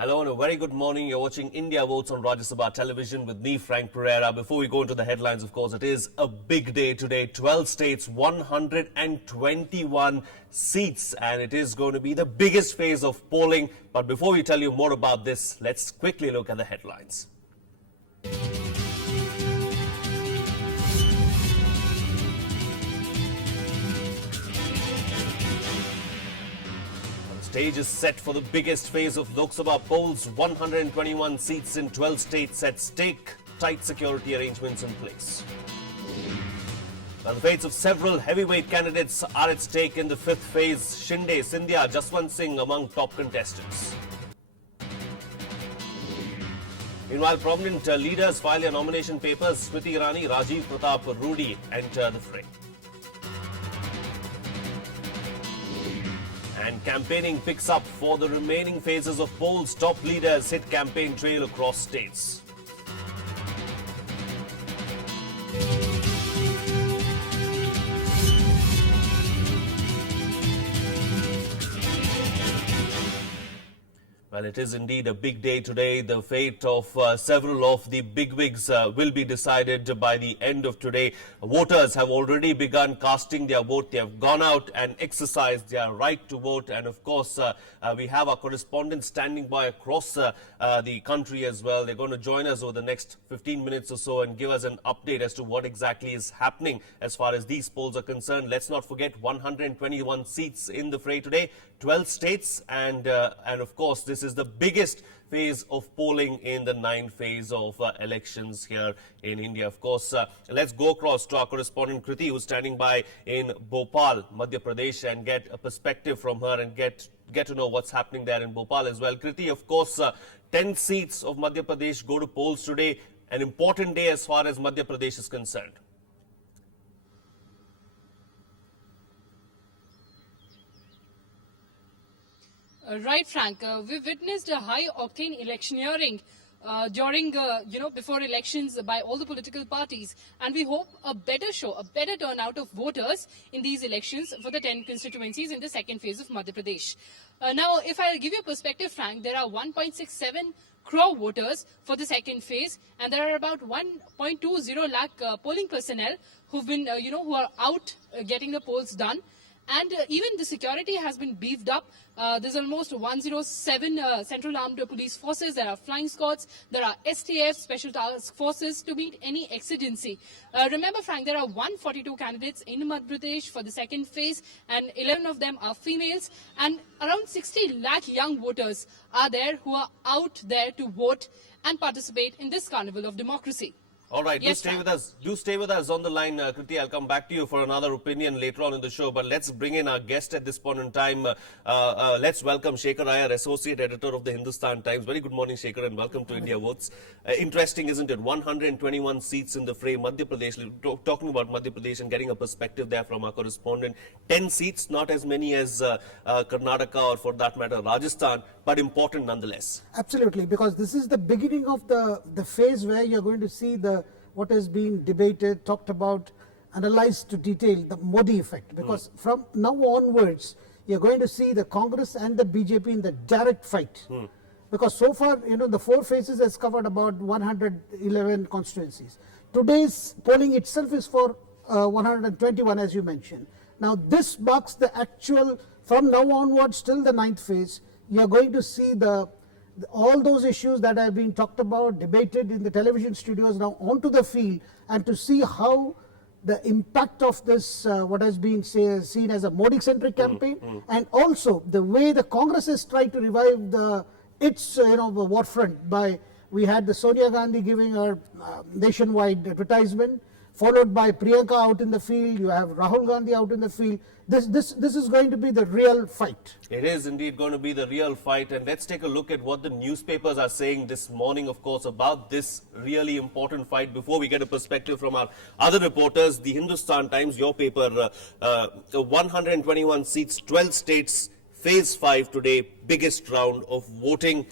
Hello and a very good morning. You're watching India Votes on Rajya Sabha television with me, Frank Pereira. Before we go into the headlines, of course, it is a big day today. 12 states, 121 seats, and it is going to be the biggest phase of polling. But before we tell you more about this, let's quickly look at the headlines. Stage is set for the biggest phase of Lok Sabha polls. 121 seats in 12 states at stake. Tight security arrangements in place. Now, the fates of several heavyweight candidates are at stake in the fifth phase. Shinde, Scindia, Jaswant Singh among top contestants. Meanwhile, prominent leaders file their nomination papers. Smriti Irani, Rajiv Pratap, Rudy enter the fray. And campaigning picks up for the remaining phases of polls. Top leaders hit campaign trail across states. Well, it is indeed a big day today. The fate of several of the bigwigs will be decided by the end of today. Voters have already begun casting their vote. They have gone out and exercised their right to vote. And of course, we have our correspondents standing by across the country as well. They're going to join us over the next 15 minutes or so and give us an update as to what exactly is happening as far as these polls are concerned. Let's not forget 121 seats in the fray today, 12 states, and of course, this is the biggest phase of polling in the ninth phase of elections here in India. Of course, let's go across to our correspondent Kriti, who's standing by in Bhopal, Madhya Pradesh, and get a perspective from her and get to know what's happening there in Bhopal as well. Kriti, of course, 10 seats of Madhya Pradesh go to polls today. An important day as far as Madhya Pradesh is concerned. Right, Frank. We witnessed a high-octane electioneering during, before elections by all the political parties. And we hope a better show, a better turnout of voters in these elections for the 10 constituencies in the second phase of Madhya Pradesh. Now, if I give you a perspective, Frank, there are 1.67 crore voters for the second phase, and there are about 1.20 lakh polling personnel who've been, who are out getting the polls done. And even the security has been beefed up. There's almost 107 Central Armed Police Forces. There are flying squads. There are STF, Special Task Forces, to meet any exigency. Remember, Frank, there are 142 candidates in Madhya Pradesh for the second phase, and 11 of them are females. And around 60 lakh young voters are there who are out there to vote and participate in this carnival of democracy. All right, yes, do stay with us. Do stay with us on the line, Kriti. I'll come back to you for another opinion later on in the show. But let's bring in our guest at this point in time. Let's welcome Shekhar Iyer, Associate Editor of the Hindustan Times. Very good morning, Shekhar, and welcome to India Votes. Interesting, isn't it? 121 seats in the fray. Madhya Pradesh, talking about Madhya Pradesh and getting a perspective there from our correspondent. 10 seats, not as many as Karnataka or, for that matter, Rajasthan, but important nonetheless. Absolutely, because this is the beginning of the phase where you're going to see what has been debated, talked about, analyzed to detail, the Modi effect. Because from now onwards, you're going to see the Congress and the BJP in the direct fight. Because so far, the four phases has covered about 111 constituencies. Today's polling itself is for 121, as you mentioned. Now, this marks the actual, from now onwards till the ninth phase, you're going to see all those issues that have been talked about, debated in the television studios, now onto the field, and to see how the impact of this, what has been seen as a Modi-centric campaign, and also the way the Congress has tried to revive its war front by, we had the Sonia Gandhi giving her nationwide advertisement, followed by Priyanka out in the field. You have Rahul Gandhi out in the field. This is going to be the real fight. It is indeed going to be the real fight. And let's take a look at what the newspapers are saying this morning, of course, about this really important fight. Before we get a perspective from our other reporters, the Hindustan Times, your paper, 121 seats, 12 states, phase 5 today, biggest round of voting.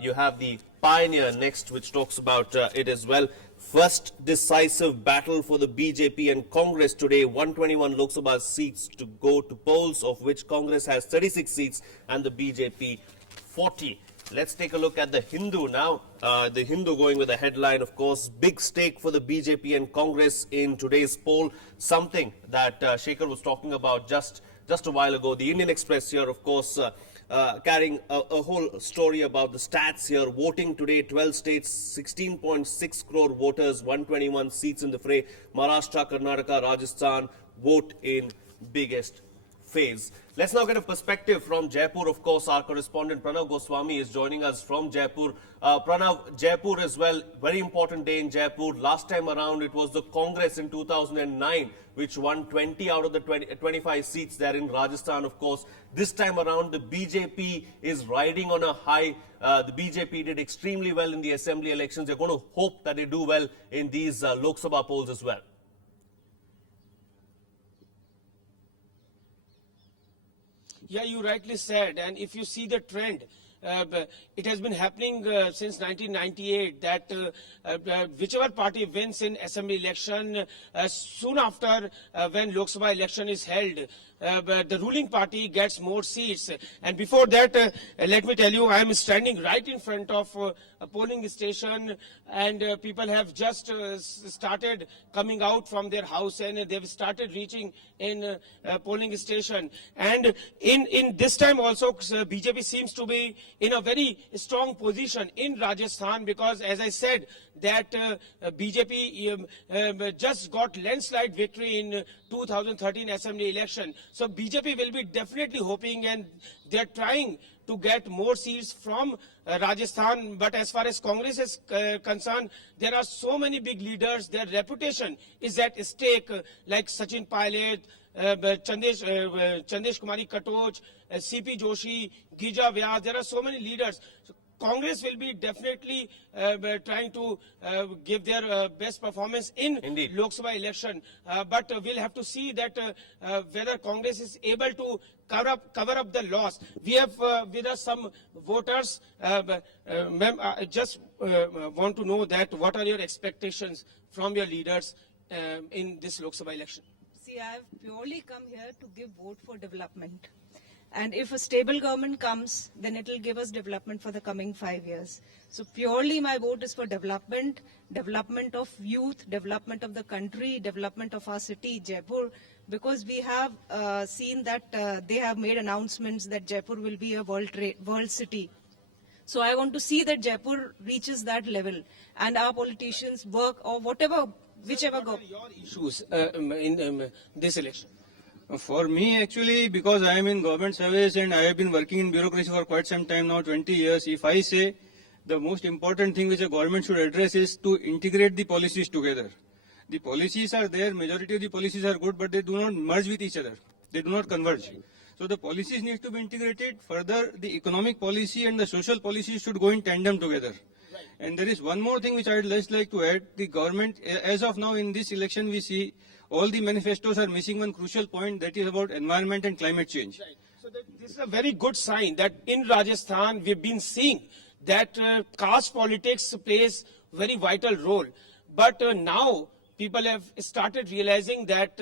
You have the Pioneer next, which talks about it as well. First decisive battle for the BJP and Congress today. 121 Lok Sabha seats to go to polls, of which Congress has 36 seats and the BJP 40. Let's take a look at the Hindu now. The Hindu going with the headline, of course, big stake for the BJP and Congress in today's poll. Something that Shekhar was talking about just a while ago. The Indian Express here, of course, carrying a whole story about the stats here. Voting today, 12 states, 16.6 crore voters, 121 seats in the fray. Maharashtra, Karnataka, Rajasthan vote in biggest phase. Let's now get a perspective from Jaipur. Of course, our correspondent Pranav Goswami is joining us from Jaipur. Pranav, Jaipur as well, very important day in Jaipur. Last time around, it was the Congress in 2009 which won 20 out of the 25 seats there in Rajasthan, of course. This time around, the BJP is riding on a high. The BJP did extremely well in the assembly elections. They're going to hope that they do well in these Lok Sabha polls as well. Yeah, you rightly said, and if you see the trend, it has been happening since 1998 that whichever party wins in assembly election, soon after when Lok Sabha election is held, the ruling party gets more seats. And before that, let me tell you, I am standing right in front of a polling station, and people have just started coming out from their house, and they've started reaching in polling station. And in this time also, BJP seems to be in a very strong position in Rajasthan, because as I said, that BJP just got landslide victory in 2013 assembly election. So BJP will be definitely hoping, and they're trying to get more seats from Rajasthan. But as far as Congress is concerned, there are so many big leaders. Their reputation is at stake, like Sachin Pilot, Chandesh Kumari Katoj, CP Joshi, Gija Vyas. There are so many leaders. So Congress will be definitely trying to give their best performance in Lok Sabha election. But we'll have to see that whether Congress is able to cover up the loss. We have with us some voters. Ma'am, I just want to know that what are your expectations from your leaders in this Lok Sabha election? See, I have purely come here to give vote for development. And if a stable government comes, then it will give us development for the coming 5 years. So purely my vote is for development, development of youth, development of the country, development of our city, Jaipur, because we have seen that they have made announcements that Jaipur will be a world city. So I want to see that Jaipur reaches that level, and our politicians work, or whichever What are your issues in this election? For me, actually, because I am in government service and I have been working in bureaucracy for quite some time now, 20 years, if I say the most important thing which a government should address is to integrate the policies together. The policies are there, majority of the policies are good, but they do not merge with each other. They do not converge. So the policies need to be integrated. Further, the economic policy and the social policy should go in tandem together. And there is one more thing which I would just like to add. The government, as of now in this election, we see all the manifestos are missing one crucial point, that is about environment and climate change. Right. So this is a very good sign that in Rajasthan we've been seeing that caste politics plays very vital role. But now people have started realizing that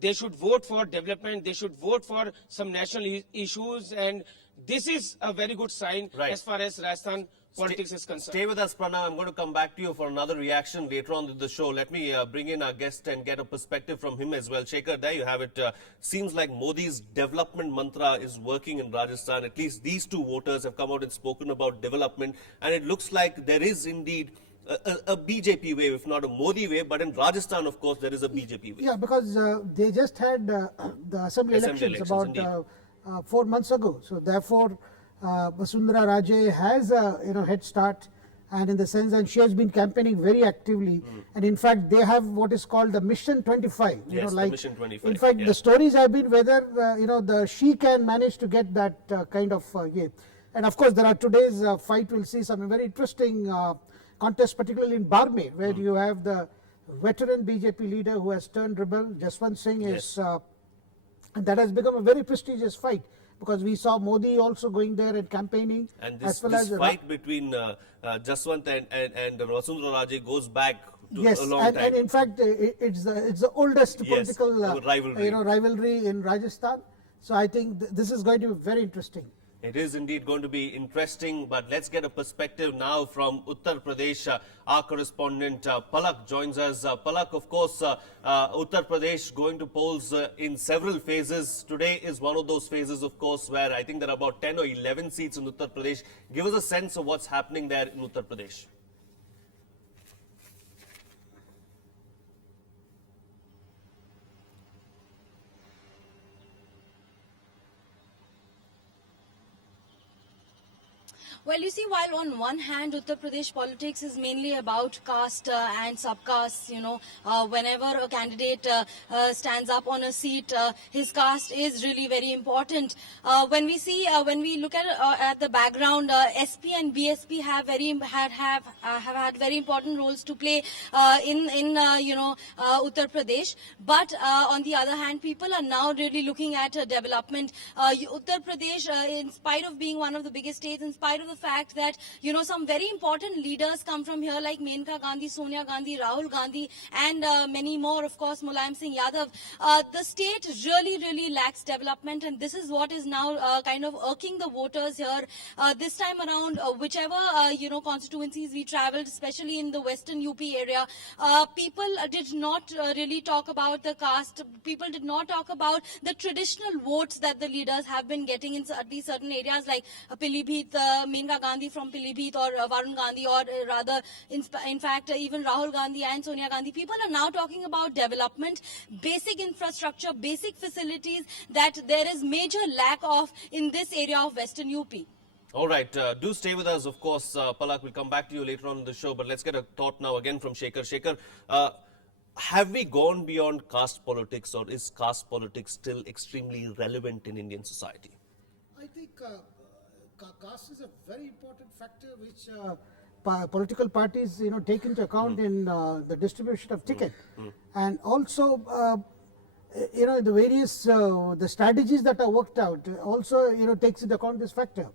they should vote for development, they should vote for some national issues, and this is a very good sign as far as Rajasthan politics is concerned. Stay with us, Pranav. I'm going to come back to you for another reaction later on in the show. Let me bring in our guest and get a perspective from him as well. Shekhar, there you have it. Seems like Modi's development mantra is working in Rajasthan. At least these two voters have come out and spoken about development. And it looks like there is indeed a BJP wave, if not a Modi wave. But in Rajasthan, of course, there is a BJP wave. Yeah, because they just had the assembly elections about 4 months ago. So therefore, Vasundhara Raje has a head start, and in the sense that she has been campaigning very actively, and in fact they have what is called the Mission 25. Yes, the Mission 25. In fact, the stories have been whether she can manage to get that kind of and of course there are today's fight. We'll see some very interesting contests, particularly in Barmer, where you have the veteran BJP leader who has turned rebel. Jaswant Singh is, and that has become a very prestigious fight, because we saw Modi also going there and campaigning. And this fight between Jaswant and Vasundhara Raje goes back to a long time. And in fact, it's the oldest political rivalry in Rajasthan. So I think this is going to be very interesting. It is indeed going to be interesting, but let's get a perspective now from Uttar Pradesh. Our correspondent Palak joins us. Palak, of course, Uttar Pradesh going to polls in several phases. Today is one of those phases, of course, where I think there are about 10 or 11 seats in Uttar Pradesh. Give us a sense of what's happening there in Uttar Pradesh. Well, you see, while on one hand, Uttar Pradesh politics is mainly about caste and subcaste, whenever a candidate stands up on a seat, his caste is really very important. When we look at the background, SP and BSP have had very important roles to play in Uttar Pradesh. But on the other hand, people are now really looking at development. Uttar Pradesh, in spite of being one of the biggest states, in spite of the fact that some very important leaders come from here, like Menka Gandhi, Sonia Gandhi, Rahul Gandhi, and many more, of course, Mulayam Singh Yadav. The state really lacks development, and this is what is now kind of irking the voters here. This time around, whichever constituencies we travelled, especially in the western UP area, people did not really talk about the caste. People did not talk about the traditional votes that the leaders have been getting in at least certain areas like Pilibhit, Menka Gandhi from Pilibhit, or Varun Gandhi, or rather, in fact, even Rahul Gandhi and Sonia Gandhi. People are now talking about development, basic infrastructure, basic facilities that there is major lack of in this area of Western UP. All right, do stay with us, of course. Palak, we'll come back to you later on in the show, but let's get a thought now again from Shekhar. Shekhar, have we gone beyond caste politics, or is caste politics still extremely relevant in Indian society? I think caste is a very important factor which political parties take into account in the distribution of ticket, and also the various the strategies that are worked out also takes into account this factor.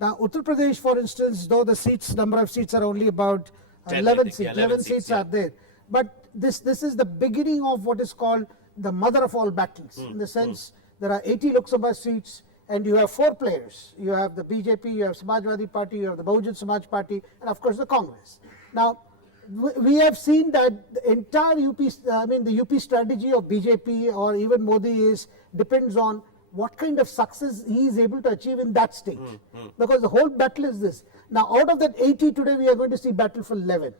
Now Uttar Pradesh, for instance, though the number of seats are only about 11 seats, 11 seats are there, but this is the beginning of what is called the mother of all battles, in the sense there are 80 Lok Sabha seats, and you have four players. You have the BJP, you have Samajwadi Party, you have the Bahujan Samaj Party, and of course the Congress. Now, we have seen that the entire the UP strategy of BJP or even Modi depends on what kind of success he is able to achieve in that state. Because the whole battle is this. Now, out of that 80 today, we are going to see battle for 11.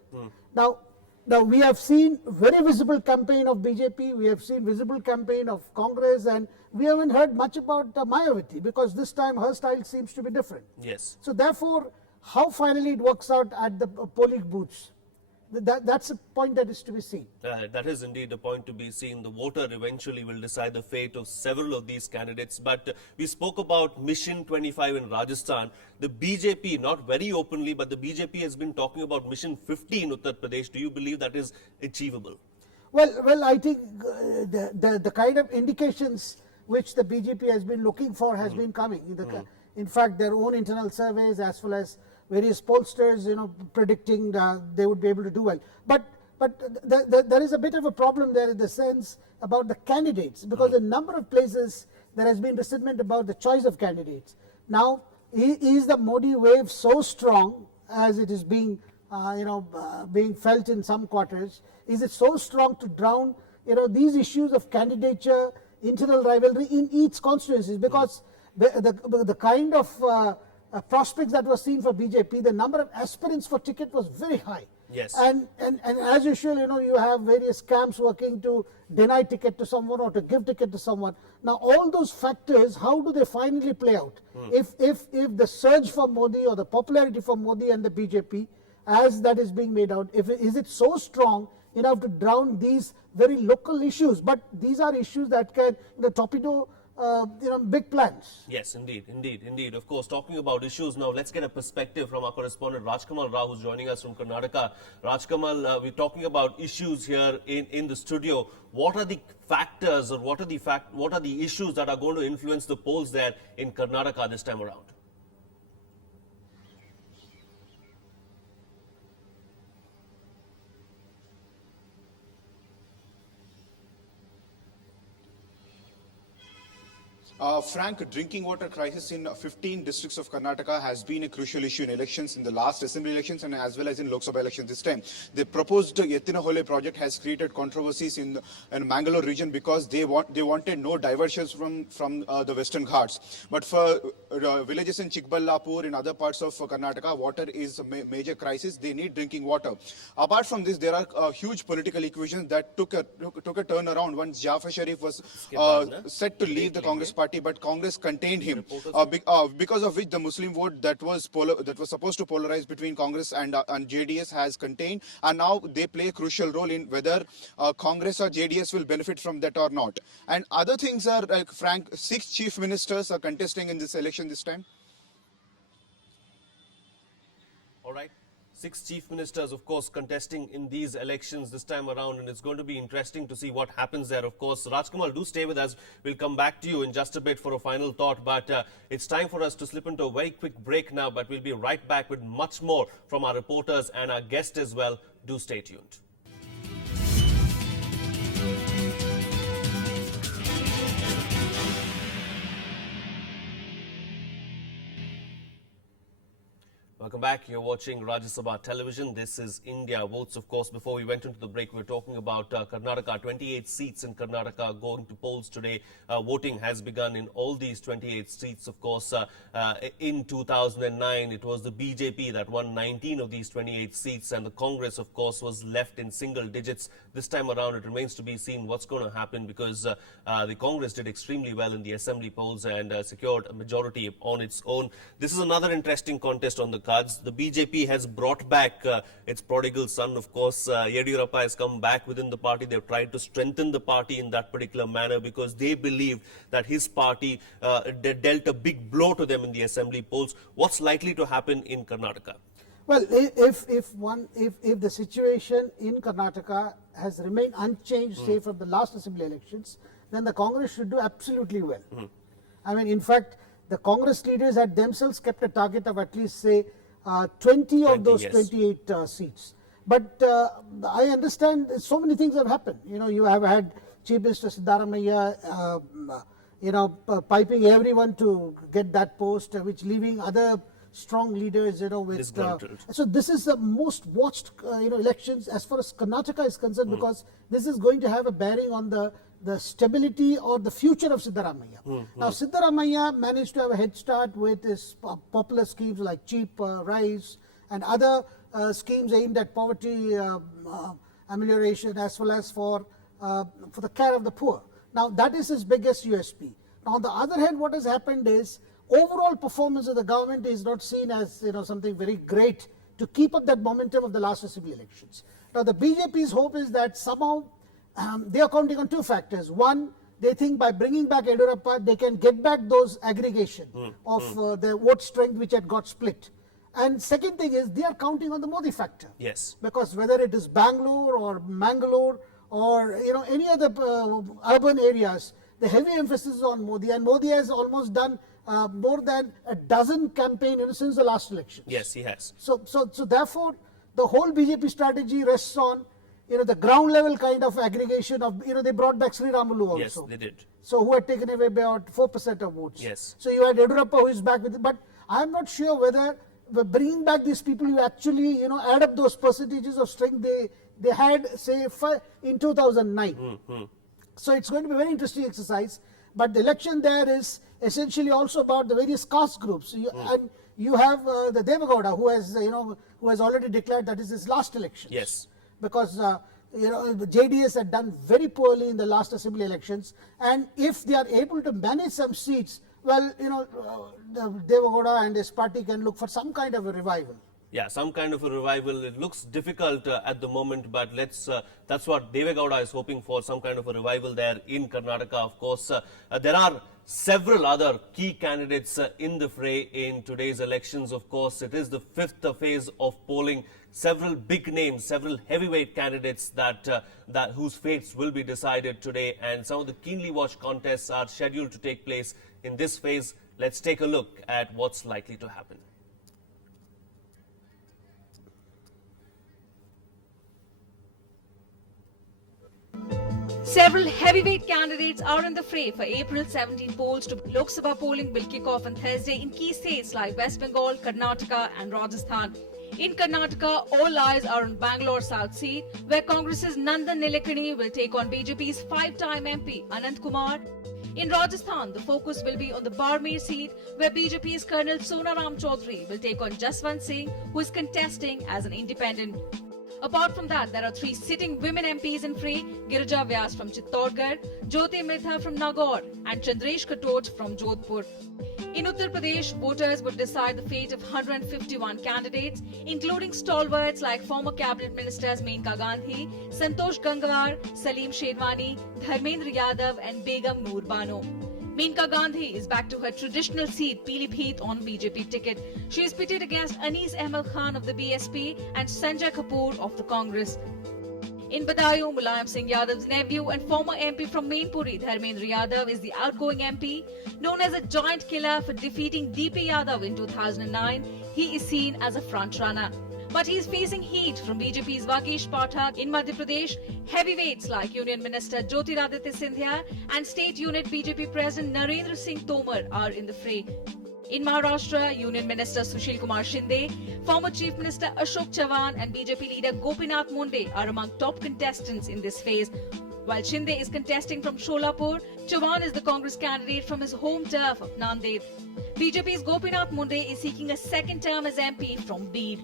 Now we have seen very visible campaign of BJP, we have seen visible campaign of Congress, and we haven't heard much about Mayawati, because this time her style seems to be different. Yes. So therefore, how finally it works out at the polling booths, that's a point that is to be seen. That is indeed a point to be seen. The voter eventually will decide the fate of several of these candidates. But we spoke about Mission 25 in Rajasthan. The BJP, not very openly, but the BJP has been talking about Mission 50 in Uttar Pradesh. Do you believe that is achievable? Well, I think the kind of indications which the BJP has been looking for has been coming. In fact, their own internal surveys, as well as various pollsters, predicting they would be able to do well. But there is a bit of a problem there in the sense about the candidates, because in a number of places there has been resentment about the choice of candidates. Now, is the Modi wave so strong as it is being being felt in some quarters? Is it so strong to drown these issues of candidature, internal rivalry in each constituency? Because the kind of prospects that was seen for BJP, the number of aspirants for ticket was very high. Yes. And as usual, you have various camps working to deny ticket to someone or to give ticket to someone. Now, all those factors, how do they finally play out? If the surge for Modi or the popularity for Modi and the BJP, as that is being made out, is it so strong enough to drown these very local issues? But these are issues that can torpedo big plans. Yes, indeed. Of course, talking about issues now, let's get a perspective from our correspondent Rajkamal Rao, who's joining us from Karnataka. Rajkamal, we're talking about issues here in the studio. What are the factors, or what are the issues that are going to influence the polls there in Karnataka this time around? Frank, drinking water crisis in 15 districts of Karnataka has been a crucial issue in elections, in the last assembly elections and as well as in Lok Sabha elections this time. The proposed Yettinahole project has created controversies in Mangalore region because they wanted no diversions from the Western Ghats. But for villages in Chikballapur, in other parts of Karnataka, water is a major crisis. They need drinking water. Apart from this, there are huge political equations that took a turn around once Jafar Sharif was set to leave the Congress party, but Congress contained him, because of which the Muslim vote that was supposed to polarize between Congress and JDS has contained, and now they play a crucial role in whether Congress or JDS will benefit from that or not. And other things are, like Frank, 6 chief ministers are contesting in this election this time. All right. 6 chief ministers, of course, contesting in these elections this time around, and it's going to be interesting to see what happens there, of course. Rajkamal, do stay with us. We'll come back to you in just a bit for a final thought, but it's time for us to slip into a very quick break now, but we'll be right back with much more from our reporters and our guest as well. Do stay tuned. Welcome back. You're watching Rajya Sabha Television. This is India Votes. Of course, before we went into the break, we were talking about Karnataka. 28 seats in Karnataka going to polls today. Voting has begun in all these 28 seats. Of course, in 2009, it was the BJP that won 19 of these 28 seats, and the Congress, of course, was left in single digits. This time around, it remains to be seen what's going to happen, because the Congress did extremely well in the assembly polls and secured a majority on its own. This is another interesting contest on the cards. The BJP has brought back its prodigal son, of course. Yediyurappa has come back within the party. They've tried to strengthen the party in that particular manner because they believed that his party dealt a big blow to them in the assembly polls. What's likely to happen in Karnataka? Well, if the situation in Karnataka has remained unchanged, say from the last assembly elections, then the Congress should do absolutely well. I mean, in fact, the Congress leaders had themselves kept a target of at least, say, 20 of those 28 seats. But I understand so many things have happened. You know, you have had Chief Minister Siddaramaiah, piping everyone to get that post, which leaving other strong leaders, with. So this is the most watched, elections as far as Karnataka is concerned, because this is going to have a bearing on the stability or the future of Siddaramaiah. Now, Siddaramaiah managed to have a head start with his popular schemes like cheap rice and other schemes aimed at poverty amelioration, as well as for the care of the poor. Now, that is his biggest USP. Now, on the other hand, what has happened is overall performance of the government is not seen as something very great to keep up that momentum of the last assembly elections. Now, the BJP's hope is that somehow they are counting on 2 factors. One, they think by bringing back Yediyurappa, they can get back those aggregation of the vote strength which had got split. And second thing is, they are counting on the Modi factor. Yes. Because whether it is Bangalore or Mangalore or any other urban areas, the heavy emphasis is on Modi, and Modi has almost done more than a dozen campaigns since the last elections. Yes, he has. So therefore, the whole BJP strategy rests on the ground level kind of aggregation of, they brought back Sri Ramulu also. Yes, they did. So who had taken away about 4% of votes. Yes. So you had Yediyurappa who is back with it. But I'm not sure whether bringing back these people, you actually, add up those percentages of strength they had, say, in 2009. So it's going to be a very interesting exercise. But the election there is essentially also about the various caste groups. And you have the Devagowda, who has already declared that is his last election. Yes. Because the JDS had done very poorly in the last assembly elections, and if they are able to manage some seats, well, Devagowda and his party can look for some kind of a revival. Yeah, some kind of a revival. It looks difficult at the moment, but that's what Devagowda is hoping for, some kind of a revival there in Karnataka. Of course, there are several other key candidates in the fray in today's elections. Of course, it is the 5th phase of polling. Several big names, several heavyweight candidates whose fates will be decided today, and some of the keenly watched contests are scheduled to take place in this phase. Let's take a look at what's likely to happen. Several heavyweight candidates are in the fray for April 17 polls. Lok Sabha polling will kick off on Thursday in key states like West Bengal, Karnataka and Rajasthan. In Karnataka, all eyes are on Bangalore South seat, where Congress's Nandan Nilekani will take on BJP's five-time MP Anant Kumar. In Rajasthan, the focus will be on the Barmer seat, where BJP's Colonel Sonaram Chaudhary will take on Jaswant Singh, who is contesting as an independent. Apart from that, there are three sitting women MPs in fray: Girija Vyas from Chittorgarh, Jyoti Mehta from Nagaur, and Chandresh Katot from Jodhpur. In Uttar Pradesh, voters would decide the fate of 151 candidates, including stalwarts like former cabinet ministers Menka Gandhi, Santosh Gangwar, Salim Sherwani, Dharmendra Yadav, and Begum Noor Bano. Menka Gandhi is back to her traditional seat, Pilibhit, on BJP ticket. She is pitted against Anis Ahmed Khan of the BSP and Sanjay Kapoor of the Congress. In Badaयूं, Mulayam Singh Yadav's nephew and former MP from Mainpuri, Dharmendra Yadav, is the outgoing MP. Known as a giant killer for defeating DP Yadav in 2009, he is seen as a front-runner. But he is facing heat from BJP's Vakesh Pathak. In Madhya Pradesh, heavyweights like Union Minister Jyotiraditya Scindia and State Unit BJP President Narendra Singh Tomar are in the fray. In Maharashtra, Union Minister Sushil Kumar Shinde, former Chief Minister Ashok Chavan and BJP leader Gopinath Munde are among top contestants in this phase. While Shinde is contesting from Sholapur, Chavan is the Congress candidate from his home turf of Nanded. BJP's Gopinath Munde is seeking a second term as MP from Beed.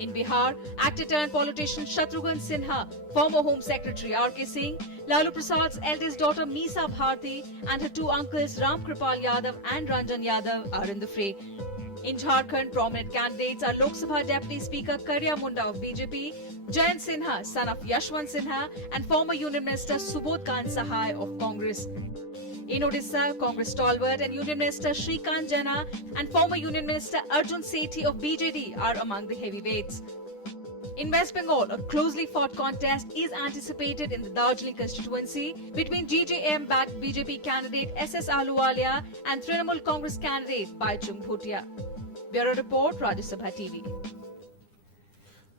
In Bihar, actor-turned-politician Shatrughan Sinha, former Home Secretary R.K. Singh, Lalu Prasad's eldest daughter Meesa Bharti and her two uncles Ram Kripal Yadav and Ranjan Yadav are in the fray. In Jharkhand, prominent candidates are Lok Sabha Deputy Speaker Karya Munda of BJP, Jayant Sinha, son of Yashwant Sinha, and former Union Minister Subodh Kant Sahai of Congress. In Odisha, Congress stalwart and Union Minister Shrikant Jana and former Union Minister Arjun Sethi of BJD are among the heavyweights. In West Bengal, a closely fought contest is anticipated in the Darjeeling constituency between GJM-backed BJP candidate SS Ahluwalia and Trinamool Congress candidate Baichung Bhutia. Bureau Report, Rajya Sabha TV.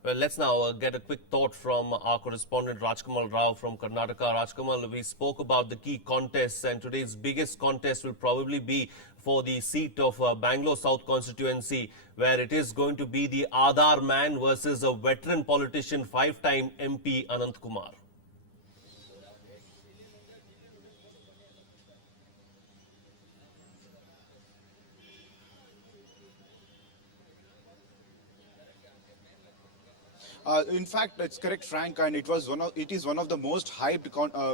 Well, let's now get a quick thought from our correspondent Rajkamal Rao from Karnataka. Rajkamal, we spoke about the key contests, and today's biggest contest will probably be for the seat of Bangalore South constituency, where it is going to be the Aadhar man versus a veteran politician, five-time MP Anant Kumar. In fact, it's correct, Frank, and it is one of the most hyped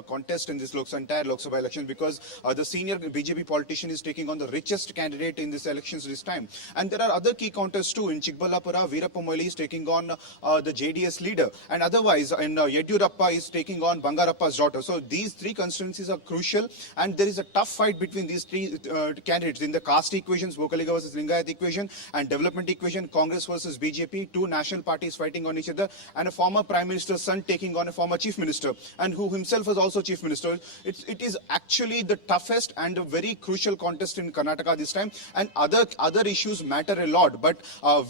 contests in this entire Lok Sabha election, because the senior BJP politician is taking on the richest candidate in this elections this time. And there are other key contests too. In Chikballapura, Veerappa Moily is taking on the JDS leader, and otherwise in Yediyurappa is taking on Bangarappa's daughter. So these three constituencies are crucial, and there is a tough fight between these three candidates in the caste equations, Vokaliga versus Lingayat equation, and development equation, Congress versus BJP, two national parties fighting on each other, and a former Prime Minister's son taking on a former Chief Minister, and who himself was also Chief Minister. It is actually the toughest and a very crucial contest in Karnataka this time, and other issues matter a lot. But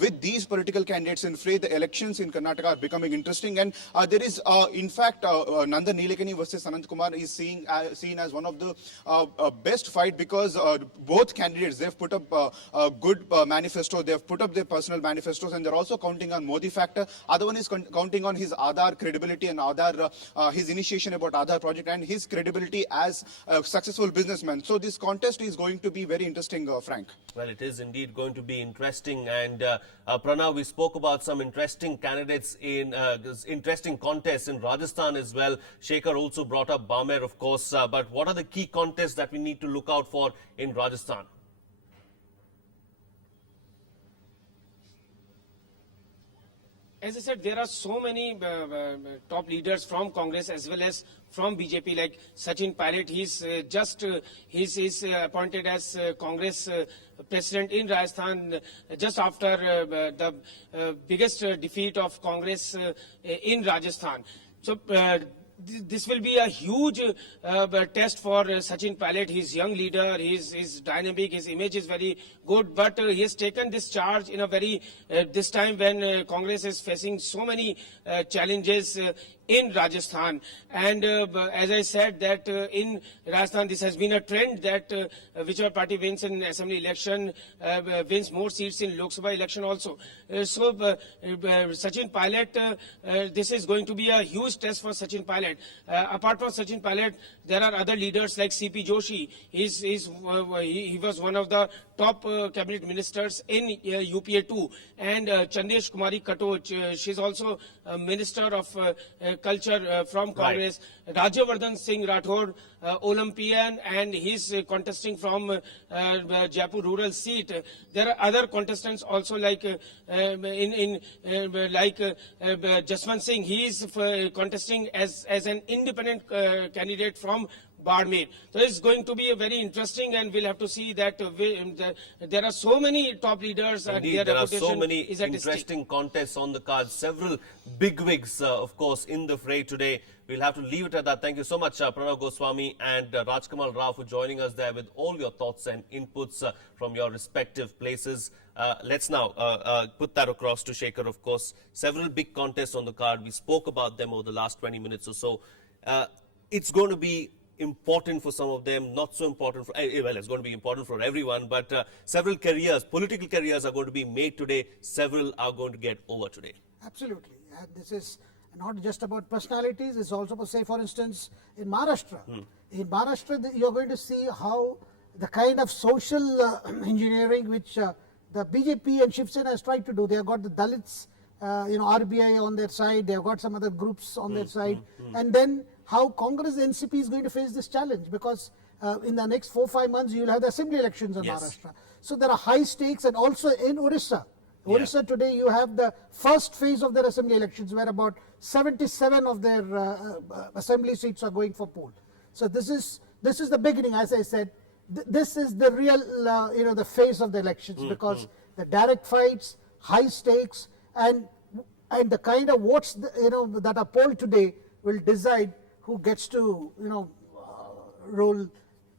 with these political candidates in fray, the elections in Karnataka are becoming interesting, and there is, in fact, Nandan Nilekani versus Anant Kumar is seen as one of the best fight, because both candidates, they've put up a good manifesto, they've put up their personal manifestos, and they're also counting on Modi factor. Other one is counting on his Aadhar credibility and his initiation about Aadhar project and his credibility as a successful businessman. So this contest is going to be very interesting, Frank. Well, it is indeed going to be interesting. And Pranav, we spoke about some interesting candidates in interesting contests in Rajasthan as well. Shekhar also brought up Barmer, of course. But what are the key contests that we need to look out for in Rajasthan? As I said, there are so many top leaders from Congress as well as from BJP, like Sachin Pilot. He's appointed as Congress president in Rajasthan just after the biggest defeat of Congress in Rajasthan. So this will be a huge test for Sachin Pilot. He's young leader, he's dynamic, his image is very good, but he has taken this charge in a very, this time when Congress is facing so many challenges in Rajasthan. And as I said, that in Rajasthan, this has been a trend that whichever party wins in assembly election wins more seats in Lok Sabha election also. Sachin Pilot, this is going to be a huge test for Sachin Pilot. Apart from Sachin Pilot, there are other leaders like C.P. Joshi. He was one of the top cabinet ministers in UPA 2, and Chandesh Kumari Katoch, she's also a minister of culture from Congress. Right. Rajyavardhan Singh Rathod, Olympian, and he's contesting from Jaipur rural seat. There are other contestants also like Jaswant Singh. He is contesting as an independent candidate from Barmer. So it's going to be a very interesting, and we'll have to see that there are so many top leaders. Indeed, and there are so many interesting contests on the cards. Several bigwigs, of course, in the fray today. We'll have to leave it at that. Thank you so much, Pranav Goswami and Rajkamal Rao, for joining us there with all your thoughts and inputs from your respective places. Let's now put that across to Shekhar, of course. Several big contests on the card. We spoke about them over the last 20 minutes or so. It's going to be important for some of them, not so important for, well, it's going to be important for everyone, but several careers, political careers are going to be made today. Several are going to get over today. Absolutely. And this is not just about personalities, it's also about, say, for instance, in Maharashtra. In Maharashtra, you're going to see how the kind of social engineering which the BJP and Shiv Sena has tried to do. They have got the Dalits, RBI on their side, they have got some other groups on their side, and then how Congress NCP is going to face this challenge, because in the next 4-5 months you will have the assembly elections in Maharashtra. So there are high stakes, and also in Orissa. Orissa today you have the first phase of their assembly elections where about 77 of their assembly seats are going for poll. So this is the beginning, as I said. This is the real the phase of the elections, because the direct fights, high stakes, and the kind of votes that are polled today will decide who gets to rule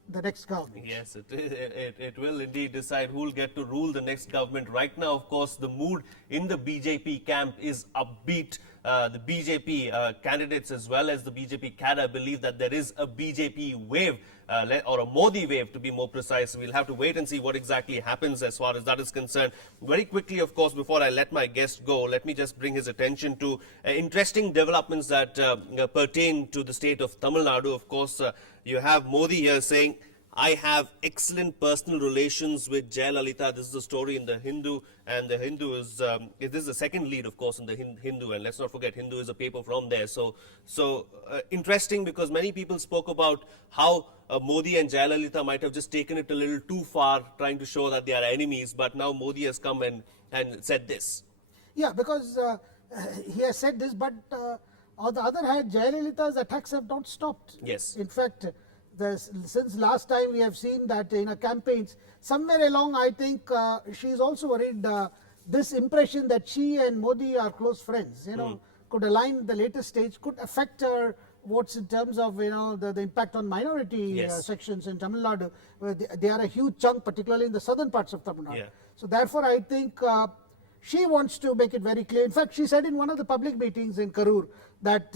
the next government. Yes, it will indeed decide who will get to rule the next government. Right now, of course, the mood in the BJP camp is upbeat. The BJP candidates as well as the BJP cadre believe that there is a BJP wave, or a Modi wave to be more precise. We'll have to wait and see what exactly happens as far as that is concerned. Very quickly, of course, before I let my guest go, let me just bring his attention to interesting developments that pertain to the state of Tamil Nadu. Of course, you have Modi here saying, I have excellent personal relations with Jayalalitha. This is a story in the Hindu, and the Hindu is, this is the second lead, of course, in the Hindu, and let's not forget, Hindu is a paper from there. So interesting, because many people spoke about how Modi and Jayalalitha might have just taken it a little too far, trying to show that they are enemies, but now Modi has come and said this. Yeah, because he has said this, but on the other hand, Jayalalitha's attacks have not stopped. Yes. In fact, since last time we have seen that in her campaigns, somewhere along I think she is also worried this impression that she and Modi are close friends, could align at the later stage, could affect her votes in terms of the impact on minority sections in Tamil Nadu. Where they are a huge chunk, particularly in the southern parts of Tamil Nadu. Yeah. So therefore I think she wants to make it very clear. In fact, she said in one of the public meetings in Karur that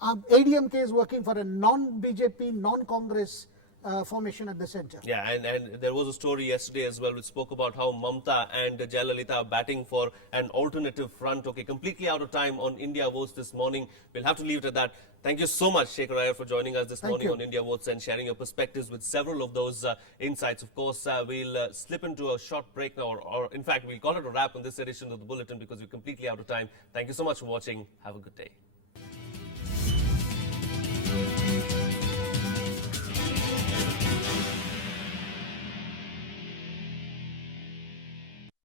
ADMK is working for a non-BJP, non-Congress formation at the center. Yeah, and there was a story yesterday as well which spoke about how Mamta and Jayalalitha are batting for an alternative front. Okay, completely out of time on India Votes this morning. We'll have to leave it at that. Thank you so much, Shekhar Iyer, for joining us this morning on India Votes and sharing your perspectives with several of those insights. Of course, we'll slip into a short break now, or in fact, we'll call it a wrap on this edition of the Bulletin because we're completely out of time. Thank you so much for watching. Have a good day.